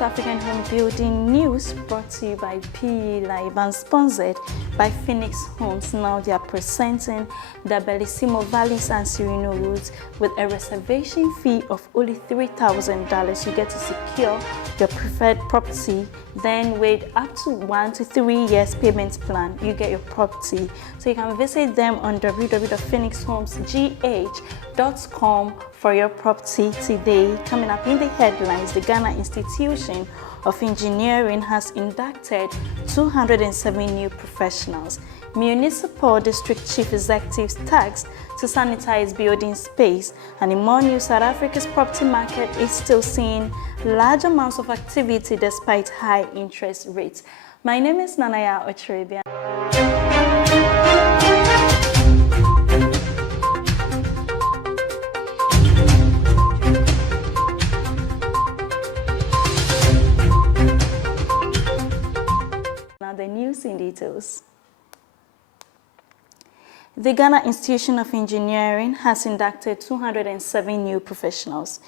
South African home building news brought to you by PE Live and sponsored by Phoenix Homes. Now they are presenting the Bellissimo Valleys and Sereno Routes with a reservation fee of only $3,000. You get to secure your preferred property. Then with up to 1 to 3 years payment plan, you get your property. So you can visit them on www.phoenixhomesgh.com for your property today. Coming up in the headlines, the Ghana Institution of Engineering has inducted 207 new professionals. Municipal District Chief Executives tasked to sanitize building space. And in more news, South Africa's property market is still seeing large amounts of activity despite high interest rates. My name is Nanaya Ocheribia. Now the news in details. The Ghana Institution of Engineering has inducted 207 new professionals.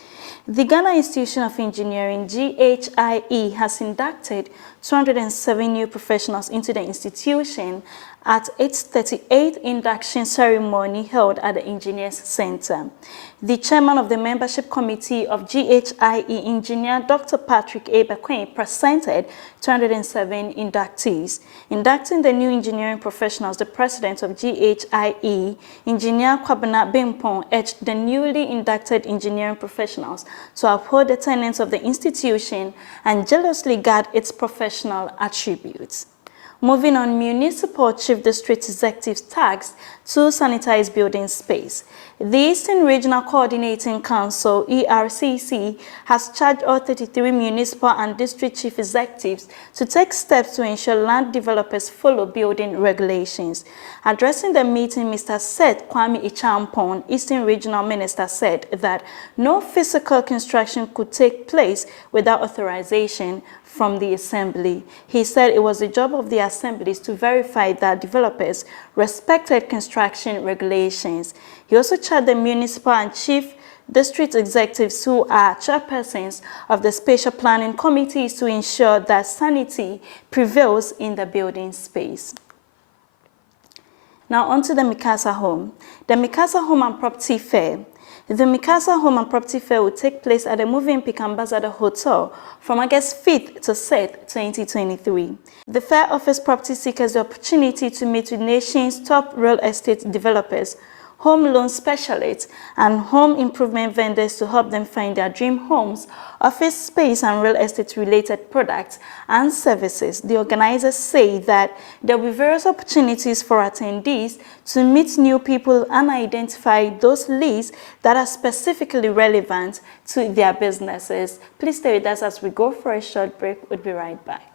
The Ghana Institution of Engineering, GHIE, has inducted 207 new professionals into the institution at its 38th induction ceremony held at the Engineers Center. The chairman of the membership committee of GHIE, Engineer Dr. Patrick Aberquin, presented 207 inductees. Inducting the new engineering professionals, the president of GHIE, Engineer Kwabena Bimpong, urged the newly inducted engineering professionals to uphold the tenets of the institution and jealously guard its professional attributes. Moving on, Municipal Chief District Executives tasked to sanitize building space. The Eastern Regional Coordinating Council, ERCC, has charged all 33 municipal and district chief executives to take steps to ensure land developers follow building regulations. Addressing the meeting, Mr. Seth Kwame Ichampon, Eastern Regional Minister, said that no physical construction could take place without authorization from the Assembly. He said it was the job of the assemblies to verify that developers respected construction regulations. He also charged the municipal and chief district executives, who are chairpersons of the spatial planning committees, to ensure that sanity prevails in the building space. Now on to the Mikasa Home. The Mikasa Home and Property Fair. The Mikasa Home and Property Fair will take place at the Movenpick Ambassador Hotel from August 5th to 6th, 2023. The fair offers property seekers the opportunity to meet with nation's top real estate developers, home loan specialists, and home improvement vendors to help them find their dream homes, office space, and real estate-related products and services. The organizers say that there will be various opportunities for attendees to meet new people and identify those leads that are specifically relevant to their businesses. Please stay with us as we go for a short break. We'll be right back.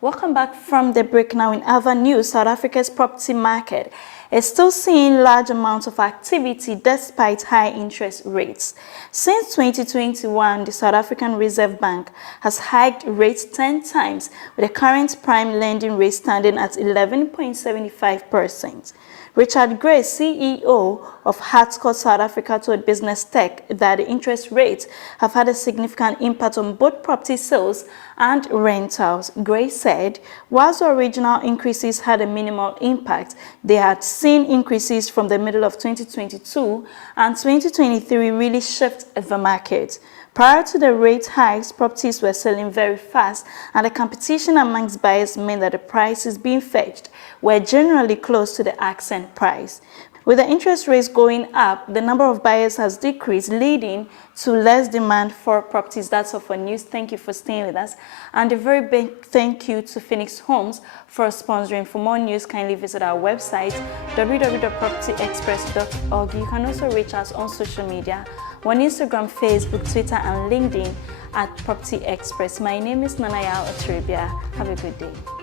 Welcome back from the break. Now in other news, South Africa's property market is still seeing large amounts of activity despite high interest rates. Since 2021, the South African Reserve Bank has hiked rates 10 times, with the current prime lending rate standing at 11.75%. Richard Gray, CEO of Hartscourt South Africa, told Business Tech that the interest rates have had a significant impact on both property sales and rentals. Gray said, whilst the original increases had a minimal impact, they had seen increases from the middle of 2022 and 2023 really shift the market. Prior to the rate hikes, properties were selling very fast, and the competition amongst buyers meant that the prices being fetched were generally close to the asking price. With the interest rates going up, the number of buyers has decreased, leading to less demand for properties. That's all for news. Thank you for staying with us. And a very big thank you to Phoenix Homes for sponsoring. For more news, kindly visit our website, www.propertyexpress.org. You can also reach us on social media, on Instagram, Facebook, Twitter, and LinkedIn at Property Express. My name is Nanaya Oturibia. Have a good day.